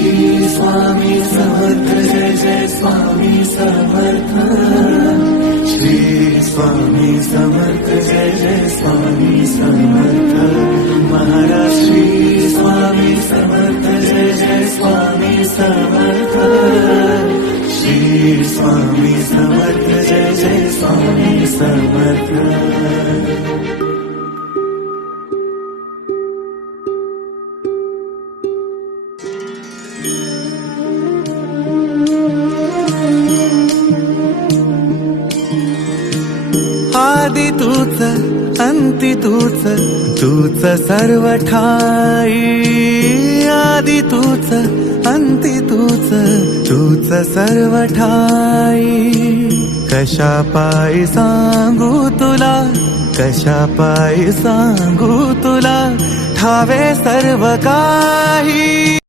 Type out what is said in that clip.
स्वामी समर्थ जय जय स्वामी समर्थ श्री स्वामी समर्थ जय जय स्वामी समर्थ महाराज श्री स्वामी समर्थ जय जय स्वामी समर्थ श्री स्वामी समर्थ जय जय स्वामी समर्थ आदि तूच अंती तूच तूच सर्व ठाई आदि तूच अंती तूच तूच सर्व ठाई कशा पायी सांगू तुला कशा पायी सांगू तुला ठावे सर्व काही